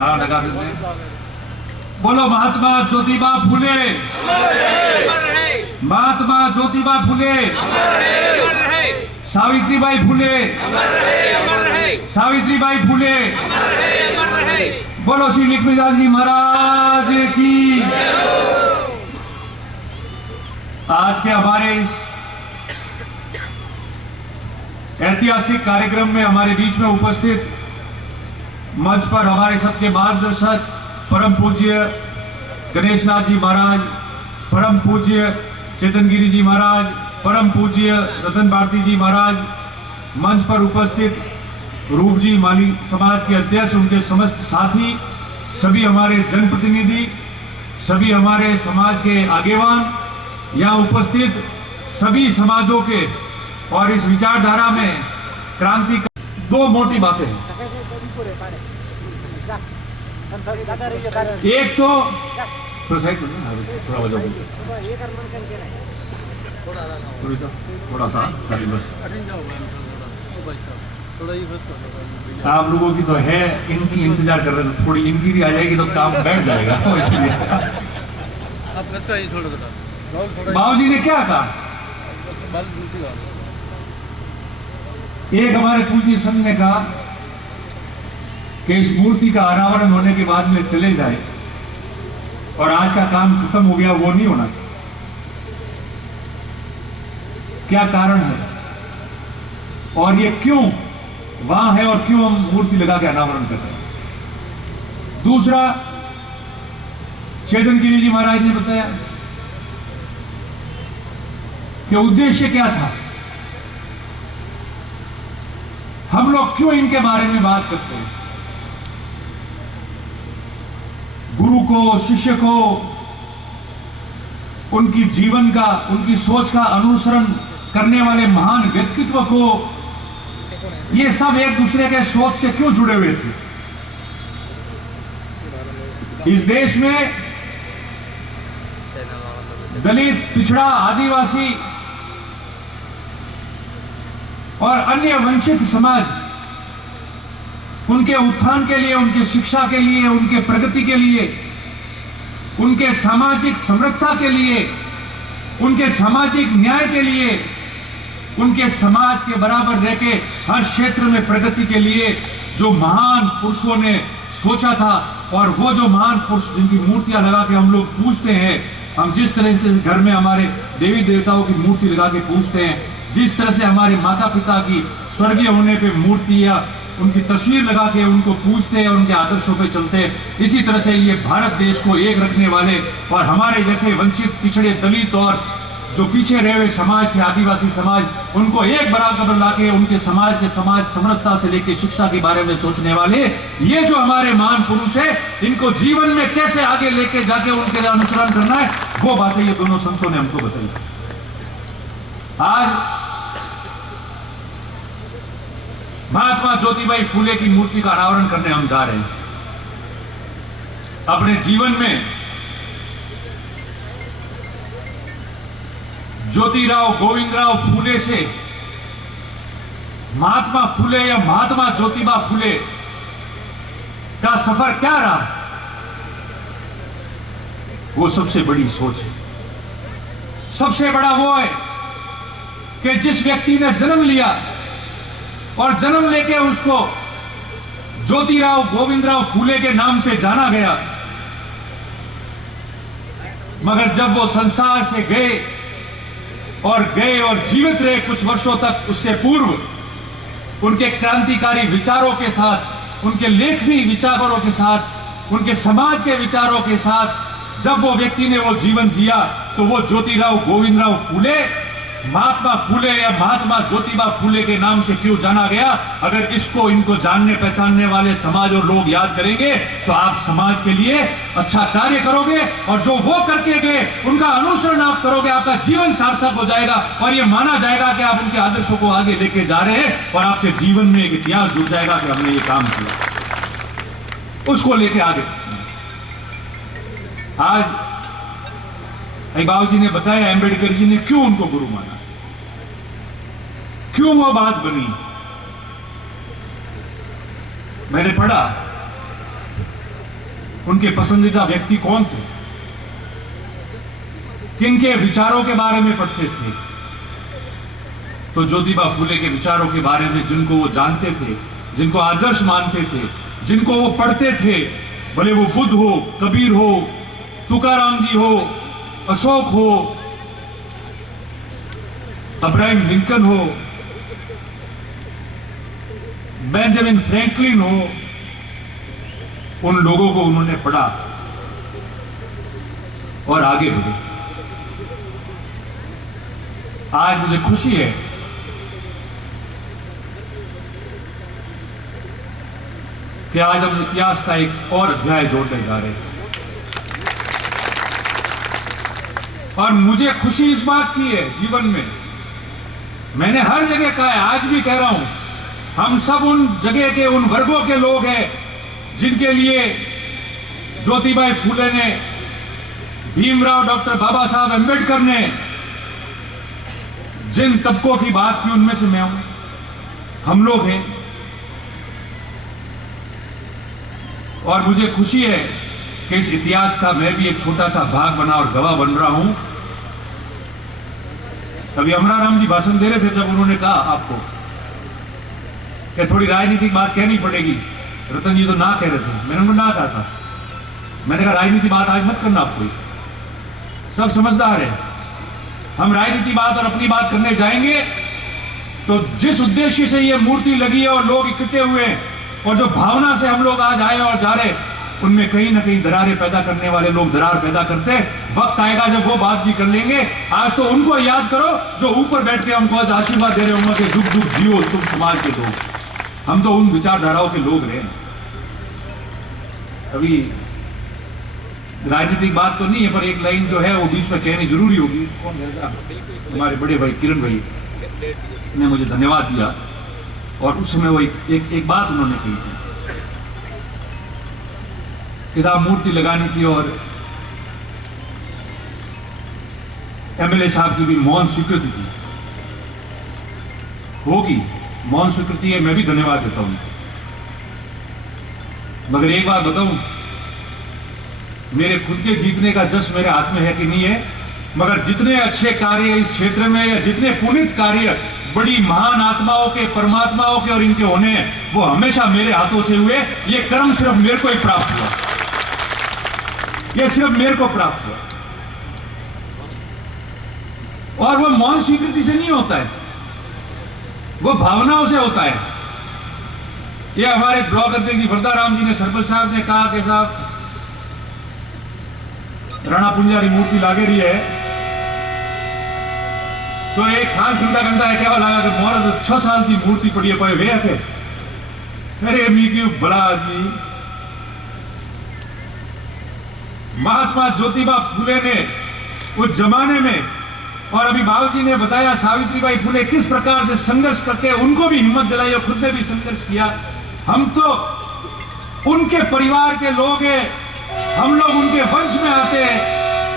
लगा देते हैं। बोलो महात्मा ज्योतिबा फुले, महात्मा ज्योतिबा फुले, सावित्रीबाई फुले, सावित्रीबाई फुले। बोलो श्री लक्ष्मीदास जी महाराज की। आज के हमारे इस ऐतिहासिक कार्यक्रम में हमारे बीच में उपस्थित मंच पर हमारे सबके मार्गदर्शक परम पूज्य गणेश नाथ जी महाराज, परम पूज्य चेतन गिरी जी महाराज, परम पूज्य रतन भारती जी महाराज, मंच पर उपस्थित रूप जी माली समाज के अध्यक्ष, उनके समस्त साथी, सभी हमारे जनप्रतिनिधि, सभी हमारे समाज के आगेवान, यहाँ उपस्थित सभी समाजों के और इस विचारधारा में क्रांति का दो मोटी बातें हैं। एक तो थोड़ा सा आप लोगों की तो है, इनकी इंतजार कर रहे थे, थोड़ी इनकी भी आ जाएगी तो काम बैठ जाएगा। इसलिए बाबूजी ने क्या कहा, एक हमारे पूजनीय संघ ने कहा कि इस मूर्ति का अनावरण होने के बाद में चले जाए और आज का काम खत्म हो गया, वो नहीं होना चाहिए। क्या कारण है और ये क्यों वहां है और क्यों हम मूर्ति लगा के अनावरण कर रहे हैं। दूसरा, चेतन गिरी जी महाराज ने बताया कि उद्देश्य क्या था, हम लोग क्यों इनके बारे में बात करते हैं। गुरु को, शिष्य को, उनकी जीवन का, उनकी सोच का अनुसरण करने वाले महान व्यक्तित्व को, ये सब एक दूसरे के सोच से क्यों जुड़े हुए थे। इस देश में दलित, पिछड़ा, आदिवासी और अन्य वंचित समाज, उनके उत्थान के लिए, उनकी शिक्षा के लिए, उनके प्रगति के लिए, उनके सामाजिक समृद्धता के लिए, उनके सामाजिक न्याय के लिए, उनके समाज के बराबर रह के हर क्षेत्र में प्रगति के लिए जो महान पुरुषों ने सोचा था, और वो जो महान पुरुष जिनकी मूर्तियां लगा के हम लोग पूजते हैं, हम जिस तरह से घर में हमारे देवी देवताओं की मूर्ति लगा के पूजते हैं, जिस तरह से हमारे माता पिता की स्वर्गीय होने पे मूर्ति या उनकी तस्वीर लगा के उनको पूजते हैं और उनके आदर्शों पे चलते हैं, इसी तरह से ये भारत देश को एक रखने वाले और हमारे जैसे वंचित, पिछड़े, दलित और जो पीछे रहे हुए समाज थे, आदिवासी समाज, उनको एक बराबर लाके उनके समाज के समाज समृद्धता से लेकर शिक्षा के बारे में सोचने वाले ये जो हमारे महान पुरुष है, इनको जीवन में कैसे आगे लेके जाके उनके अनुसरण करना है, वो बातें ये दोनों संतों ने हमको बताई। आज महात्मा ज्योतिबाई फुले की मूर्ति का अनावरण करने हम जा रहे हैं। अपने जीवन में ज्योतिराव गोविंदराव फुले से महात्मा फुले या महात्मा ज्योतिबा फुले का सफर क्या रहा, वो सबसे बड़ी सोच है। सबसे बड़ा वो है कि जिस व्यक्ति ने जन्म लिया और जन्म लेके उसको ज्योतिराव गोविंदराव फुले के नाम से जाना गया, मगर जब वो संसार से गए और जीवित रहे कुछ वर्षों तक, उससे पूर्व उनके क्रांतिकारी विचारों के साथ, उनके लेखनी विचारों के साथ, उनके समाज के विचारों के साथ जब वो व्यक्ति ने वो जीवन जिया, तो वो ज्योतिराव गोविंदराव फुले, महात्मा फुले या महात्मा ज्योतिबा फुले के नाम से क्यों जाना गया। अगर इसको, इनको जानने पहचानने वाले समाज और लोग याद करेंगे तो आप समाज के लिए अच्छा कार्य करोगे, और जो वो करके गए उनका अनुसरण आप करोगे, आपका जीवन सार्थक हो जाएगा और ये माना जाएगा कि आप उनके आदर्शों को आगे लेके जा रहे हैं, और आपके जीवन में एक इतिहास जुड़ जाएगा कि हमने ये काम किया, उसको लेके आगे। आज बाबू जी ने बताया अंबेडकर जी ने क्यों उनको गुरु माना, क्यों वो बात बनी। मैंने पढ़ा उनके पसंदीदा व्यक्ति कौन थे, किनके विचारों के बारे में पढ़ते थे, तो ज्योतिबा फूले के विचारों के बारे में जिनको वो जानते थे, जिनको आदर्श मानते थे, जिनको वो पढ़ते थे, भले वो बुद्ध हो, कबीर हो, तुकाराम जी हो, अशोक हो, अब्राहम लिंकन हो, बेंजामिन फ्रैंकलिन हो, उन लोगों को उन्होंने पढ़ा और आगे बढ़े। आज मुझे खुशी है कि आज हम इतिहास का एक और अध्याय जोड़ने जा रहे हैं। और मुझे खुशी इस बात की है जीवन में, मैंने हर जगह कहा है, आज भी कह रहा हूं, हम सब उन जगह के, उन वर्गों के लोग हैं जिनके लिए ज्योतिबा फूले ने, भीमराव डॉक्टर बाबा साहब अंबेडकर ने जिन तबकों की बात की, उनमें से मैं हूं, हम लोग हैं। और मुझे खुशी है कि इस इतिहास का मैं भी एक छोटा सा भाग बना और गवाह बन रहा हूं। तभी अमराराम जी भाषण दे रहे थे, जब उन्होंने कहा आपको कि थोड़ी राजनीतिक बात कहनी पड़ेगी, रतन जी तो ना कह रहे थे, मैंने उनको ना कहा था। मैंने कहा राजनीति बात आज मत करना, आपको सब समझदार है, हम राजनीति बात और अपनी बात करने जाएंगे तो जिस उद्देश्य से ये मूर्ति लगी है और लोग इकट्ठे हुए हैं और जो भावना से हम लोग आज आए और जा रहे, उनमें कहीं ना कहीं दरारें पैदा करने वाले लोग दरार पैदा करते हैं। वक्त आएगा जब वो बात भी कर लेंगे। आज तो उनको याद करो जो ऊपर बैठ के हमको आज आशीर्वाद दे रहे होंगे कि दुख दुख जियो तुम समाज के लोग। हम तो उन विचारधाराओं के लोग रहे। अभी राजनीतिक बात तो नहीं है, पर एक लाइन जो है वो बीच में कहनी जरूरी होगी। हमारे बड़े भाई किरण भाई ने मुझे धन्यवाद दिया और उस समय वो एक बात उन्होंने कही थी कि साहब मूर्ति लगानी थी और एमएलए साहब की भी मौन स्वीकृति थी, होगी मौन स्वीकृति है, मैं भी धन्यवाद देता हूं। मगर एक बात बताऊं, मेरे खुद के जीतने का जश्न मेरे हाथ में है कि नहीं है, मगर जितने अच्छे कार्य इस क्षेत्र में या जितने पुनीत कार्य बड़ी महान आत्माओं के, परमात्माओं के और इनके होने हैं, वो हमेशा मेरे हाथों से हुए। ये कर्म सिर्फ मेरे को ही प्राप्त हुआ, ये सिर्फ मेरे को प्राप्त हुआ। और वो मौन स्वीकृति से नहीं होता है, वो भावनाओं से होता है। ये हमारे ब्लॉक अध्यक्ष जी वरदाराम जी ने, सरपंच साहब ने कहा कि साहब राणा पुंजारी मूर्ति लागे रही है, तो एक खान घंटा घंटा है क्या लगा कि मोर तो 6 साल की मूर्ति पड़ी है, पर वे थे अरे मी क्यों बड़ा आदमी। महात्मा ज्योतिबा फूले ने उस जमाने में, और अभी बाबू जी ने बताया सावित्रीबाई फूले किस प्रकार से संघर्ष करके उनको भी हिम्मत दिलाई और खुद ने भी संघर्ष किया। हम तो उनके परिवार के लोग हैं, हम लोग उनके वंश में आते हैं,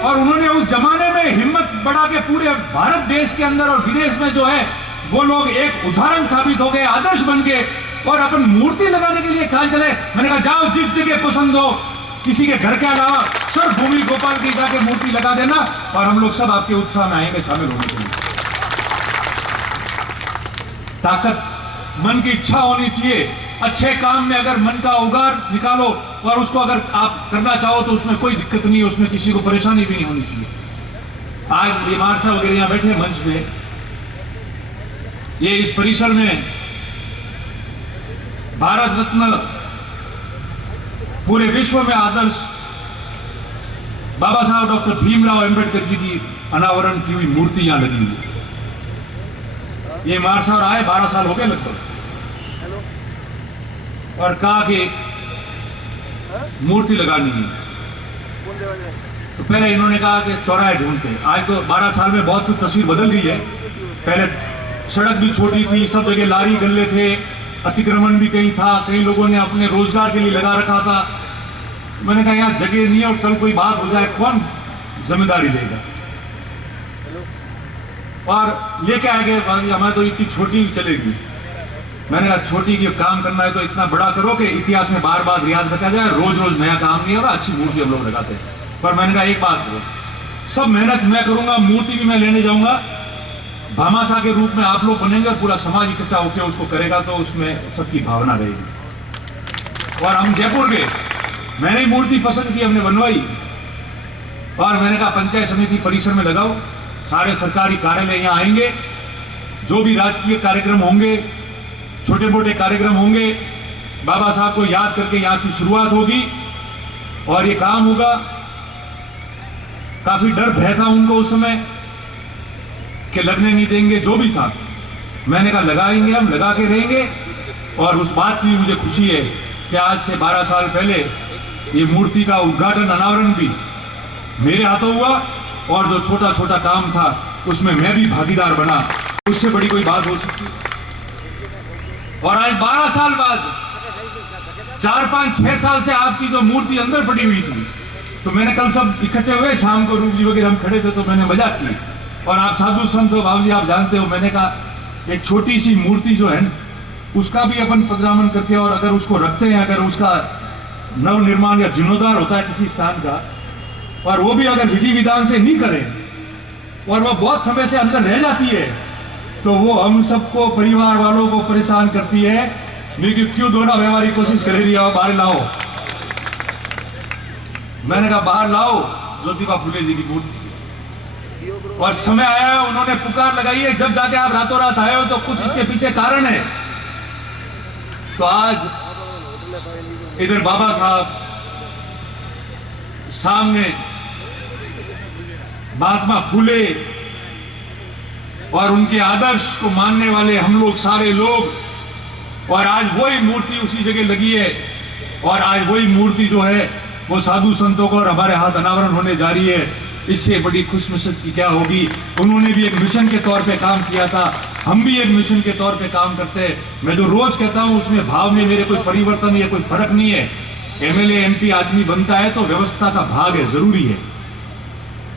और उन्होंने उस जमाने में हिम्मत बढ़ा के पूरे भारत देश के अंदर और विदेश में जो है वो लोग एक उदाहरण साबित हो गए, आदर्श बन गए। और अपन मूर्ति लगाने के लिए कहा चले, मैंने कहा जाओ जिस जगह पसंद हो, किसी के घर के अलावा सर भूमि गोपाल की जाके मूर्ति लगा देना, और हम लोग सब आपके उत्साह में आएंगे शामिल होने के लिए। ताकत मन की इच्छा होनी चाहिए। अच्छे काम में अगर मन का उगार निकालो और उसको अगर आप करना चाहो तो उसमें कोई दिक्कत नहीं है, उसमें किसी को परेशानी भी नहीं होनी चाहिए। आज बीमार साहब वगैरह यहां बैठे मंच में, ये इस परिसर में भारत रत्न पूरे विश्व में आदर्श बाबा साहब डॉक्टर भीमराव अंबेडकर जी की अनावरण की हुई मूर्ति यहां लगी हुई। ये मार साहब आए 12 साल हो गए लगभग, और कहा कि मूर्ति लगानी है। तो पहले इन्होंने कहा कि चौराहे ढूंढते, आज तो 12 साल में बहुत कुछ तस्वीर बदल गई है। पहले सड़क भी छोटी थी, सब जगह लारी गल्ले थे, अतिक्रमण भी कहीं था, कई लोगों ने अपने रोजगार के लिए लगा रखा था। मैंने कहा यहाँ जगह नहीं है और कल कोई बात हो जाए कौन जिम्मेदारी लेगा। और लेके आ गए, हमारे तो इतनी छोटी चलेगी। मैंने कहा छोटी की काम करना है तो इतना बड़ा करो कि इतिहास में बार बार याद रखा जाए, रोज रोज नया काम नहीं होगा, अच्छी मूर्ति हम लोग लगाते हैं। पर मैंने कहा एक बात करो, सब मेहनत मैं करूंगा, मूर्ति भी मैं लेने जाऊंगा, भामाशाह के रूप में आप लोग बनेंगे और पूरा समाज इकट्ठा होकर उसको करेगा, तो उसमें सबकी भावना रहेगी। और हम जयपुर गए, मैंने मूर्ति पसंद की, हमने बनवाई, और मैंने कहा पंचायत समिति परिसर में लगाओ, सारे सरकारी कार्यालय यहाँ आएंगे, जो भी राजकीय कार्यक्रम होंगे, छोटे मोटे कार्यक्रम होंगे, बाबा साहब को याद करके यहाँ की शुरुआत होगी और ये काम होगा। काफी डर भय था उनको उस समय कि लगने नहीं देंगे, जो भी था। मैंने कहा लगाएंगे, हम लगा के रहेंगे। और उस बात की मुझे खुशी है कि आज से 12 साल पहले ये मूर्ति का उद्घाटन अनावरण भी मेरे हाथों हुआ, और जो छोटा छोटा काम था उसमें मैं भी भागीदार बना। उससे बड़ी कोई बात हो सकती? और आज 12 साल बाद, 4, 5, 6 साल से आपकी जो मूर्ति अंदर पड़ी हुई थी, तो मैंने कल सब इकट्ठे हुए, शाम को रूप जी वगैरह हम खड़े थे, तो मैंने मजाक की। और आप साधु संत हो, बाबू जी आप जानते हो, मैंने कहा एक छोटी सी मूर्ति जो है उसका भी अपन पधरामन करके, और अगर उसको रखते हैं, अगर उसका नवनिर्माण या जीर्णोद्धार होता है किसी स्थान का, और वो भी अगर विधि विधान से नहीं करें और वो बहुत समय से अंदर रह जाती है, तो वो हम सबको, परिवार वालों को परेशान करती है। लेकिन क्यों दोहरा व्यवहार की कोशिश कर रही है, बाहर लाओ। मैंने कहा बाहर लाओ ज्योतिबा फुले जी की मूर्ति, और समय आया है, उन्होंने पुकार लगाई है, जब जाके आप रातों रात आए हो तो कुछ इसके पीछे कारण है। तो आज इधर बाबा साहब, सामने महात्मा फुले, और उनके आदर्श को मानने वाले हम लोग सारे लोग, और आज वही मूर्ति उसी जगह लगी है, और आज वही मूर्ति जो है वो साधु संतों को और हमारे हाथ अनावरण होने जा रही है। इससे बड़ी खुशनसीबी क्या होगी। उन्होंने भी एक मिशन के तौर पे काम किया था, हम भी एक मिशन के तौर पे काम करते हैं। मैं जो रोज कहता हूं उसमें भाव में मेरे कोई परिवर्तन या कोई फर्क नहीं है। एमएलए एमपी आदमी बनता है तो व्यवस्था का भाग है, जरूरी है,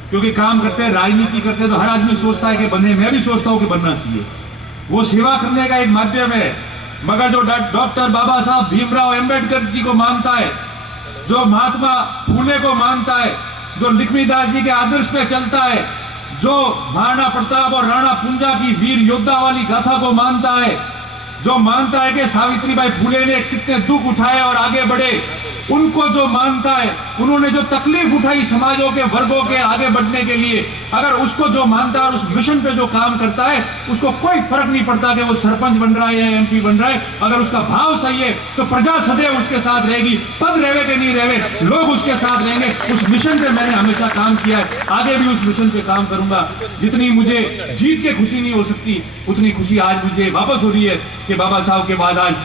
क्योंकि काम करते हैं, राजनीति करते हैं, तो हर आदमी सोचता है कि बने, मैं भी सोचता हूं कि बनना चाहिए, वो सेवा करने का एक माध्यम है। मगर जो डॉक्टर बाबा साहब भीमराव अंबेडकर जी को मानता है, जो महात्मा फुले को मानता है, जो लक्ष्मीदास जी के आदर्श पे चलता है, जो महाराणा प्रताप और राणा पुंजा की वीर योद्धा वाली गाथा को मानता है, जो मानता है कि सावित्रीबाई फुले ने कितने दुख उठाए और आगे बढ़े, उनको जो मानता है, उन्होंने जो तकलीफ उठाई समाजों के वर्गों के आगे बढ़ने के लिए, अगर उसको जो मानता है और उस मिशन पे जो काम करता है, उसको कोई फर्क नहीं पड़ता कि वो सरपंच बन रहा है या एमपी बन रहा है। अगर उसका भाव सही है तो प्रजा सदैव उसके साथ रहेगी, पद रहे के नहीं रहे, लोग उसके साथ रहेंगे। उस मिशन पे मैंने हमेशा काम किया है, आगे भी उस मिशन पे काम करूंगा। जितनी मुझे जीत के खुशी नहीं हो सकती, उतनी खुशी आज मुझे वापस हो रही है कि बाबा साहब के बाद आज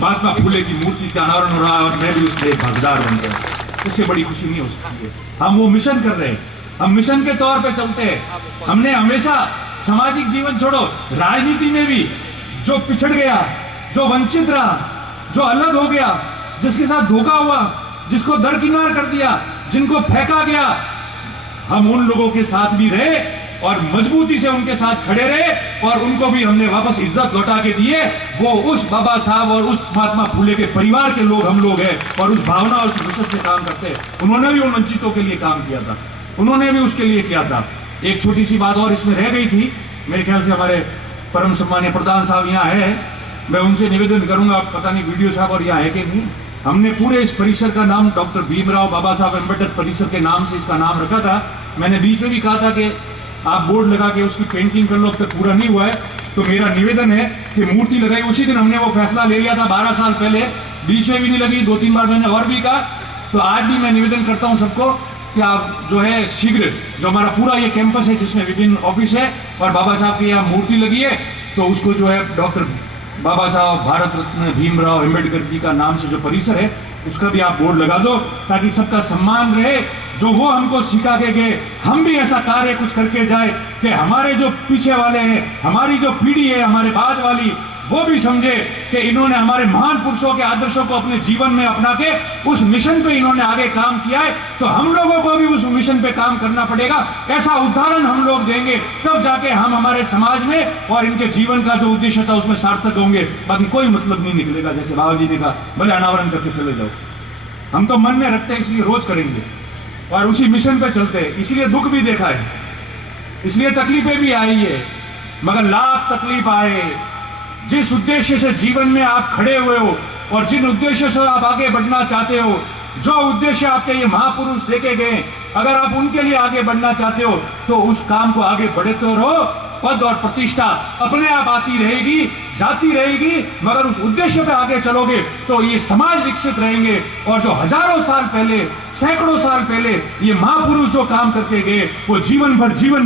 महात्मा फुले की मूर्ति का अनावरण हो रहा है और मैं भी उसके भागीदार बन गया। उससे बड़ी खुशी नहीं हो सकती है। हम वो मिशन कर रहे हैं, हम मिशन के तौर पे चलते हैं। हमने हमेशा सामाजिक जीवन छोड़ो, राजनीति में भी जो पिछड़ गया, जो वंचित रहा, जो अलग हो गया, जिसके साथ धोखा हुआ, जिसको दरकिनार कर दिया, जिनको फेंका गया, हम उन लोगों के साथ भी रहे और मजबूती से उनके साथ खड़े रहे, और उनको भी हमने वापस इज्जत लौटा के दिए। वो उस बाबा साहब और उस महात्मा फुले के परिवार के लोग हम लोग हैं, और उस भावना और उस विश्व से काम करते हैं। उन्होंने भी उन वंचितों के लिए काम किया था, उन्होंने भी उसके लिए किया था। एक छोटी सी बात और इसमें रह गई थी, मेरे ख्याल से हमारे परम सम्मानीय प्रधान साहब यहाँ है, मैं उनसे निवेदन करूंगा, पता नहीं वीडियो साहब और यहाँ है कि नहीं। हमने पूरे इस परिसर का नाम डॉक्टर भीमराव बाबा साहब अम्बेडकर परिसर के नाम से इसका नाम रखा था। मैंने बीच में भी कहा था कि आप बोर्ड लगा के उसकी पेंटिंग कर लो, अब तक पूरा नहीं हुआ है। तो मेरा निवेदन है कि मूर्ति लगाई, उसी दिन हमने वो फैसला ले लिया था 12 साल पहले, बीच में भी नहीं लगी, 2-3 बार मैंने और भी कहा। तो आज भी मैं निवेदन करता हूं सबको कि आप जो है शीघ्र, जो हमारा पूरा ये कैंपस है जिसमें विभिन्न ऑफिस है और बाबा साहब की यहाँ मूर्ति लगी है, तो उसको जो है डॉक्टर बाबा साहब भारत रत्न भीमराव अंबेडकर जी का नाम से जो परिसर है उसका भी आप बोर्ड लगा दो, ताकि सबका सम्मान रहे। जो वो हमको सिखा के गए, हम भी ऐसा कार्य कुछ करके जाए कि हमारे जो पीछे वाले हैं, हमारी जो पीढ़ी है, हमारे बाद वाली, वो भी समझे कि इन्होंने हमारे महान पुरुषों के आदर्शों को अपने जीवन में अपना के उस मिशन पे इन्होंने आगे काम किया है, तो हम लोगों को भी उस मिशन पे काम करना पड़ेगा। ऐसा उदाहरण हम लोग देंगे तब जाके हम हमारे समाज में और इनके जीवन का जो उद्देश्य था उसमें सार्थक होंगे। बाकी कोई मतलब नहीं निकलेगा। जैसे बाबा जी ने कहा, भले अनावरण करके चले जाओ, हम तो मन में रखते हैं इसलिए रोज करेंगे और उसी मिशन पे चलते हैं। इसलिए दुख भी देखा है, इसलिए तकलीफें भी आई है, मगर लाख तकलीफ आए, जिस उद्देश्य से जीवन में आप खड़े हुए हो और जिन उद्देश्य से आप आगे बढ़ना चाहते हो, जो उद्देश्य आपके ये महापुरुष देके गए, अगर आप उनके लिए आगे बढ़ना चाहते हो तो उस काम को आगे बढ़ते रहो। पद और प्रतिष्ठा अपने आप आती रहेगी, जाती रहेगी, मगर उस उद्देश्य पे आगे चलोगे तो ये समाज विकसित रहेंगे। और जो हजारों साल पहले, सैकड़ों साल पहले ये महापुरुष जो काम करके गए वो जीवन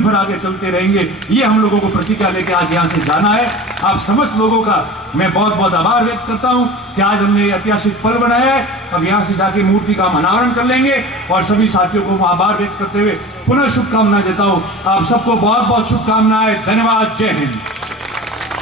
भर आगे चलते रहेंगे। ये हम लोगों को प्रतिज्ञा लेके आज यहाँ से जाना है। आप समस्त लोगों का मैं बहुत बहुत आभार व्यक्त करता हूँ कि आज हमने ये ऐतिहासिक पल बनाया है। अब यहाँ से जाके मूर्ति का अनावरण कर लेंगे और सभी साथियों को आभार व्यक्त करते हुए पुनः शुभकामनाएं देता हूँ। आप सबको बहुत बहुत शुभकामनाएं। धन्यवाद। जय हिंद।